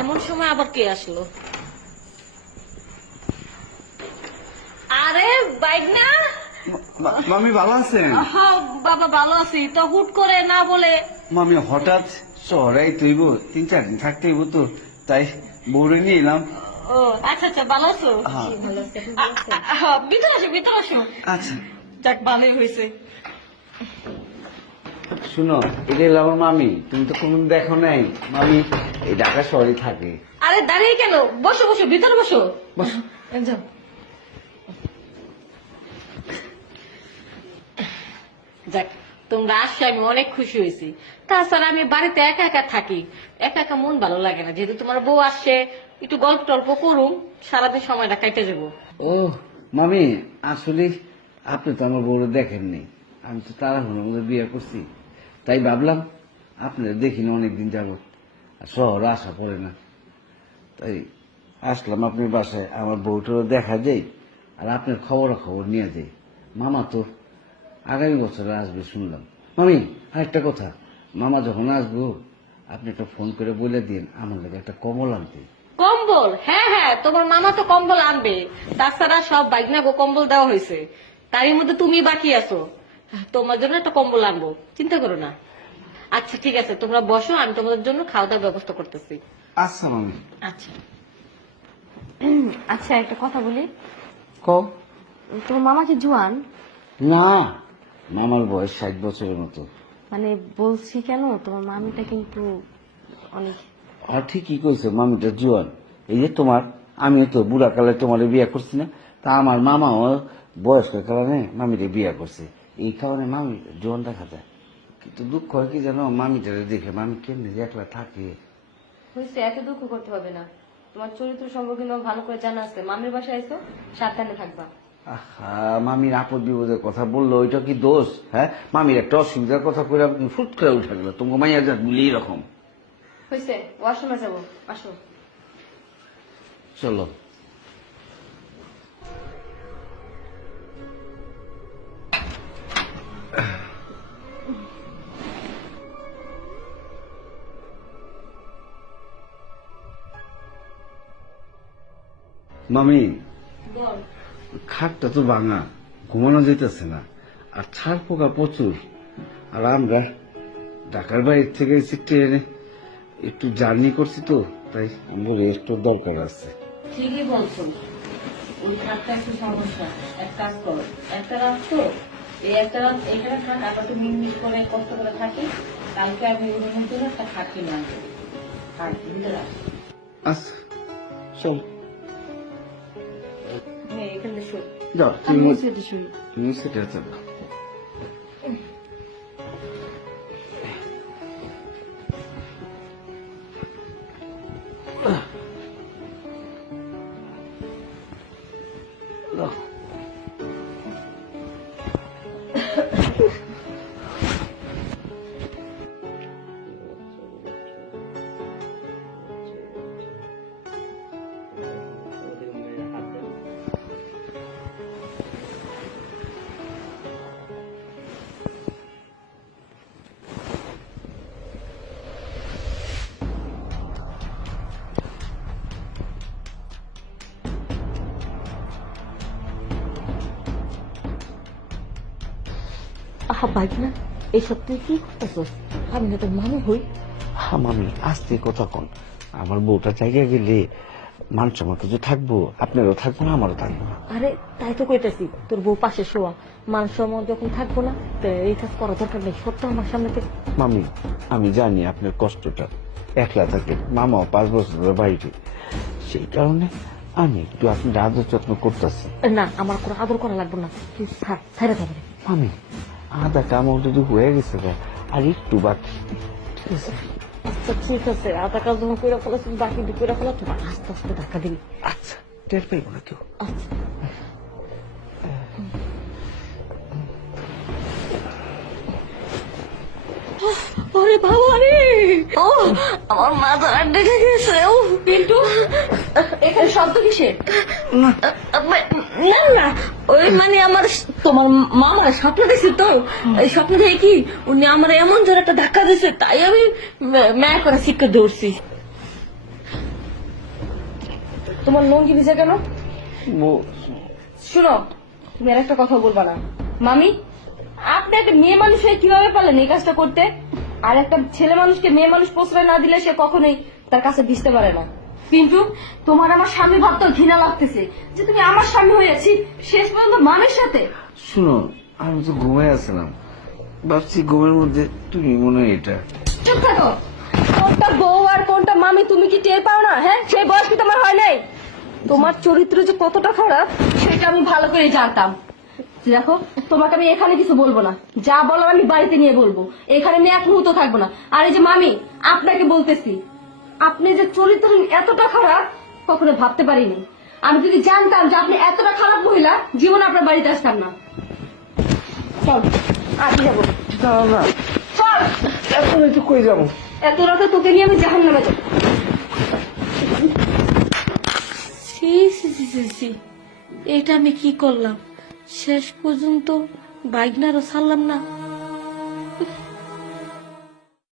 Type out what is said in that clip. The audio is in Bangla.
এমন সময় আবার কে আসলো? আরে বাইক না। মামি ভালো আছেন? হ্যাঁ বাবা ভালো আছি, তো হুট করে না বলে। মামি হঠাৎ শহরে তৈব 3-4 দিন থাকতে হইব তো, তাই বউরে নিয়ে এলাম। ও আচ্ছা আচ্ছা, ভালো আছো? হ্যাঁ। ভিতরে আসো ভিতরে আসো। আচ্ছা যাক ভালোই হয়েছে। শুনো, এটা হলো আমার মামি, তুমি তো কোন দেখো নাই। মামি এই ঢাকা শহরে থাকে। আরে দাঁড়িয়ে কেন, বসো বসো ভিতরে বসো। বসো। যাও। যাক তোমরা আসছো, আমি অনেক খুশি হয়েছি। তাছাড়া আমি বাড়িতে একা একা থাকি, একা একা মন ভালো লাগে না। যেহেতু তোমার বউ আসছে, একটু গল্প টল্প করুম, সারাদিন সময়টা কেটে যাবো। ও মামি, আসলে আপনি তো আমার বউরে দেখেননি। আমি তো তাড়াহুড়োর মধ্যে বিয়ে করছি, তাই ভাবলাম আপনার দেখিনি অনেকদিন যাবত, আর শহরে আসা পড়ে না, তাই আসলাম আপনার বাসায়। আমার বউটারও দেখা যায়, আর আপনার খবর নিয়ে যাই। মামা তো আগামী বছরে আসবে শুনলাম। মামি আরেকটা কথা, মামা যখন আসবো আপনি একটা ফোন করে বলে দিন আমার লাগে একটা কম্বল আনতে। কম্বল? হ্যাঁ হ্যাঁ, তোমার মামা তো কম্বল আনবে। তাছাড়া সব বাইকনা গো কম্বল দেওয়া হয়েছে, তারই মধ্যে তুমি বাকি আছো। তোমার জন্য একটা কম্বল আনবো, চিন্তা করো না। আচ্ছা ঠিক আছে, তোমরা বসো, আমি তোমাদের জন্য খাওয়া দাওয়ার ব্যবস্থা করতেছি। আচ্ছা মামি। আচ্ছা। আচ্ছা একটা কথা বলি, ক তোমার মামা কি জোয়ান? না, মামার বয়স 60 বছরের মতো। মানে বলছি কেন, তোমার মামিটা কিন্তু অনেক। আর ঠিকই কইছে, মামিটা জোয়ান। এই যে তোমার, আমি তো বুড়া কালে তোমার বিয়ে করছি না, তা আমার মামাও বয়স্কের কারণে মামিরে বিয়ে করছে, এই কারণে মামি জোয়ান দেখা যায়। কিন্তু দুঃখ হয় কি জানো, মামিটারে দেখে মামি কেমনি যে একলা থাকে। হয়েছে, এত দুঃখ করতে হবে না। তোমার চরিত্র সম্পর্কে আমার ভালো করে জানা আছে। মামির বাসায় এসো, সাবধানে থাকবা। আহা, মামির আপদ বিপদের কথা বললো, ওইটা কি দোষ? হ্যাঁ, মামির একটা অসুবিধার কথা কইরা তুমি ফুট করে উঠে গেল, তোমাকে মাইয়া যা বলি এরকম। হয়েছে, ওয়াশরুমে যাবো, আসো। চলো। মামি, বল। খাটটা তো ভাঙা, ঘুমানো যেতেছে না, আর ছাড় পোকা প্রচুর। আর আমরা ঢাকার বাইরে থেকে এসে ট্রেনে একটু জার্নি করছি তো, তাই আমার রেস্টও দরকার আছে। ঠিকই বলছো, ওই খাটটা একটু সমস্যা। এক কাজ করো, একটা রাত তো, এই একটা রাত এখানে থাক, আপাতত মিটমিট করে কষ্ট করে থাকি। কালকে আমি ওই রুমের জন্য একটা খাট কিনে আনবো। আর ভিতরে আসো। আচ্ছা চল। হ্যাঁ এখানে শোন। যাও আমি তুমি সেটা শুনি। তুমি সেটা চলো। আহা বাইক না, এইসব তুই কি করতেছস? আমি না তোর মামি হই। হ্যাঁ মামি, আস্তে কথা কন। আমার বউটা জায়গায় গেলে মান সম্মান কিছু থাকবো, আপনারও থাকবো না, আমারও থাকবো না। আরে তাই তো কইতেছি, তোর বউ পাশে শোয়া, মান সম্মান যখন থাকবো না, তো এই কাজ করার দরকার নেই। সত্য আমার সামনে থেকে। মামি, আমি জানি আপনার কষ্টটা, একলা থাকে, মামাও 5 বছর ধরে বাইরে, সেই কারণে আমি একটু আপনার আদর যত্ন করতেছি। না আমার কোনো আদর করা লাগবে না, তুই ছাইড়ে থাকবে। মামি, আধা কাম অলরেডি হয়ে গেছে গা, আর একটু বাকি। ঠিক আছে? আচ্ছা ঠিক আছে, আধা কাজ যখন কইরা ফেলাস, বাকি দিয়ে কইরা ফেলা, তোমার আস্তে আস্তে ধাক্কা দিবি। আচ্ছা, টের পাইব না কেউ। আচ্ছা। ওরে বাবা রে, ও আমার মাথা ডেকে গেছে। ও পিন্টু, এখানে শব্দ কিসের? না না, ওই মানে আমার তোমার মামার স্বপ্ন দেখছি তো, এই স্বপ্ন দেখে কি উনি আমার এমন জোরে একটা ধাক্কা দিছে, তাই আমি ম্যা করে শিক্ষা ধরছি। তোমার লঙ্গি ভিজে কেন? বউ, শুনো, তুমি আর একটা কথা বলবা না। মামি, আপনি একটা মেয়ে মানুষ হয়ে কিভাবে পারলেন এই কাজটা করতে? আর একটা ছেলে মানুষকে মেয়ে মানুষ প্রশ্রয় না দিলে সে কখনোই তার কাছে ভিজতে পারে না। কিন্তু তোমার আমার স্বামী ভাবতেও ঘৃণা লাগতেছে যে তুমি আমার স্বামী হয়েছি শেষ পর্যন্ত মামির সাথে। শুনো, আমি তো ঘুমাই আসলাম, ভাবছি ঘুমের মধ্যে তুমি মনে হয় এটা। চুপ থাকো। কোনটা বউ আর কোনটা মামি তুমি কি টের পাও না? হ্যাঁ, সেই বয়স কি তোমার হয় নাই? তোমার চরিত্র যে কতটা খারাপ সেটা আমি ভালো করে জানতাম। দেখো, তোমাকে আমি এখানে কিছু বলবো না, যা বলার আমি বাড়িতে নিয়ে বলবো। এখানে আমি এক মুহূর্ত থাকবো না। আর এই যে মামি, আপনাকে বলতেছি, আপনি যে চরিত্র এতটা খারাপ কখনো ভাবতে পারিনি। আমি যদি জানতাম যে আপনি এতটা খারাপ মহিলা, জীবন আপনার বাড়িতে আসতাম না। চল, আগে যাবো। না, চল, এখন একটু কই যাবো? এত রাতে তোকে নিয়ে আমি জাহান্নামে যাবো। সি সি সি সি সি, এটা আমি কি করলাম? শেষ পর্যন্ত বাইকনারও ছাড়লাম না।